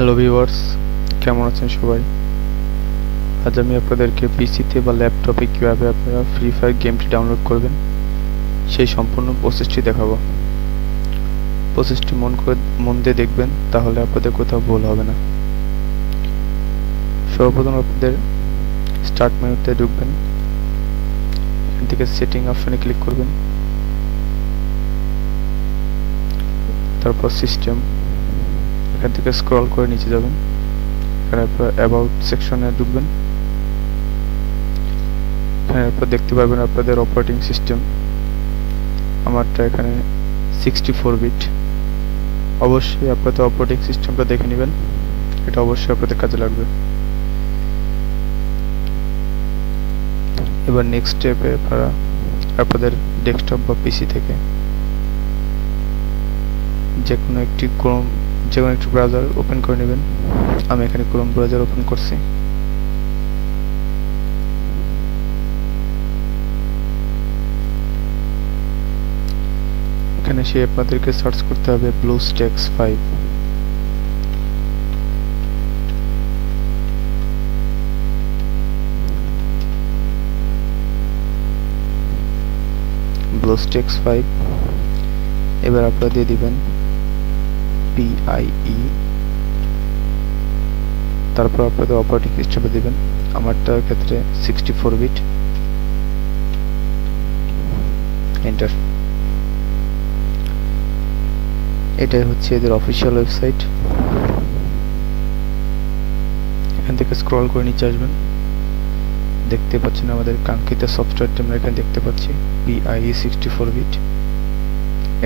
Hello viewers, কেমন আছেন সবাই? আজ আমি আপনাদেরকে পিসিতে বা ল্যাপটপে কীভাবে আপনারা ফ্রি ফায়ার গেমটি ডাউনলোড করবেন সেই সম্পূর্ণ প্রসেসটি দেখাবো। প্রসেসটি মন দিয়ে দেখবেন, তাহলে আপনাদের কোথাও ভুল হবে না। সর্বপ্রথম আপনাদের স্টার্ট মেনুতে ঢুকবেন, এখান থেকে সেটিং অপশনে ক্লিক করবেন, তারপর সিস্টেম, এখান থেকে স্ক্রল করে নিচে যাবেন, এখানে আপনার অ্যাবাউট সেকশনে ঢুকবেন। এখানে আপনারা দেখতে পাবেন আপনাদের অপারেটিং সিস্টেম। আমারটা এখানে 64 বিট। অবশ্যই আপনাদের অপারেটিং সিস্টেমটা দেখে নেবেন, এটা অবশ্যই আপনাদের কাজে লাগবে। এবার নেক্সট স্টেপে আপনারা আপনাদের ডেস্কটপ বা পিসি থেকে যে কোনো একটি ব্রাউজার ওপেন করে নেবেন। আমি এখানে ক্রোম ব্রাউজার ওপেন করছি। এখানে এসে আপনাদেরকে সার্চ করতে হবে ব্লুস্ট্যাক্স 5। ব্লুস্ট্যাক্স 5 এবার আপনারা দিয়ে দিবেন PIE, তারপর আপনাদের অপারেটিং সিস্টেমে দিবেন। আমারটার ক্ষেত্রে 64 বিট। এন্টার। এটাই হচ্ছে এদের অফিসিয়াল ওয়েবসাইট। এখান থেকে স্ক্রল করে নিচে আসবেন, দেখতে পাচ্ছেন আমাদের কাঙ্ক্ষিত সফটওয়্যারটি আমরা এখানে দেখতে পাচ্ছি, PIE 64 বিট।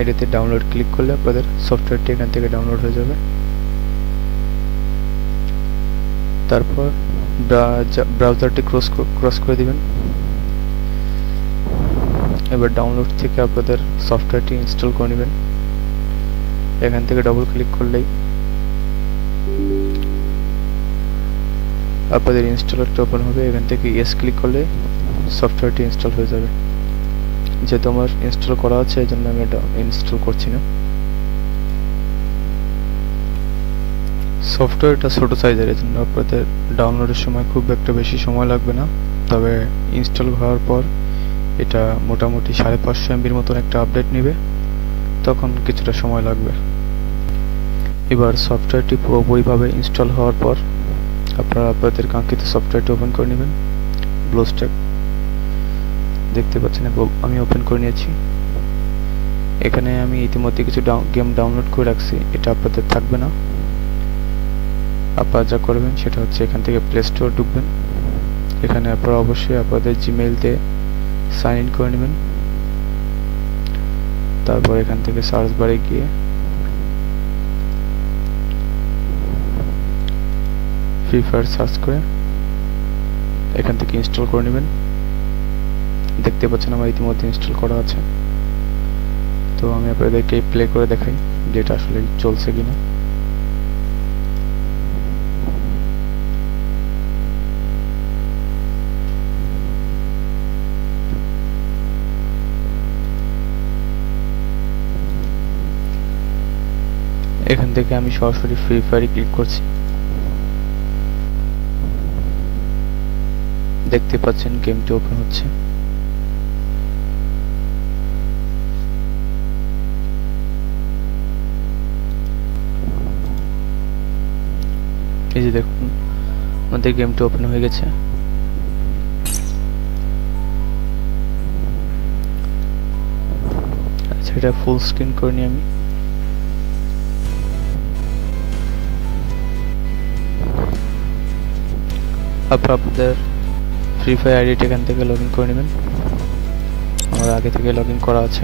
এটাতে ডাউনলোড ক্লিক করলে আপনাদের সফটওয়্যারটি এখান থেকে ডাউনলোড হয়ে যাবে। তারপর ব্রাউজারটি ক্রস করে দিবেন। এবার ডাউনলোড থেকে আপনাদের সফটওয়্যারটি ইনস্টল করে নেবেন। এখান থেকে ডবল ক্লিক করলেই আপনাদের ইনস্টলারটা ওপেন হবে। এখান থেকে ইয়েস ক্লিক করলে সফটওয়্যারটি ইনস্টল হয়ে যাবে। যেহেতু আমার ইনস্টল করা আছে, এই জন্য আমি এটা ইনস্টল করছি না। সফটওয়্যারটা ছোট সাইজের, এই জন্য আপনাদের ডাউনলোডের সময় খুব একটা বেশি সময় লাগবে না। তবে ইনস্টল হওয়ার পর এটা মোটামুটি 550 MBর মতন একটা আপডেট নেবে, তখন কিছুটা সময় লাগবে। এবার সফটওয়্যারটি পুরোপুরিভাবে ইনস্টল হওয়ার পর আপনারা আপনাদের কাঙ্ক্ষিত সফটওয়্যারটি ওপেন করে নেবেন। ব্লুস্ট্যাক দেখতে পাচ্ছেন, আমি ওপেন করে নিয়েছি। এখানে আমি ইতিমধ্যে কিছু গেম ডাউনলোড করে রাখছি, এটা আপনাদের থাকবে না। আপনারা যা করবেন সেটা হচ্ছে এখান থেকে প্লে স্টোর ঢুকবেন। এখানে আপনারা অবশ্যই আপনাদের জিমেইল দিয়ে সাইন ইন করে নেবেন। তারপর এখান থেকে সার্চ বারে গিয়ে ফ্রি ফায়ার সার্চ করে এখান থেকে ইনস্টল করে নেবেন। দেখতে পাচ্ছেন আমার ইতিমধ্যে ইনস্টল করা আছে। তো আমি আপনাদেরকে প্লে করে দেখাই যে এটা আসলে চলছে কিনা। এখান থেকে আমি সরাসরি ফ্রি ফায়ারে ক্লিক করছি। দেখতে পাচ্ছেন গেমটি ওপেন হচ্ছে। এই যে দেখুন আমাদের গেমটি ওপেন হয়ে গেছে। আচ্ছা, এটা ফুল স্ক্রিন করে নিই আমি। আপনাদের ফ্রি ফায়ার আইডিটা এখান থেকে লগ ইন করে নেবেন। আমার আগে থেকে লগ ইন করা আছে।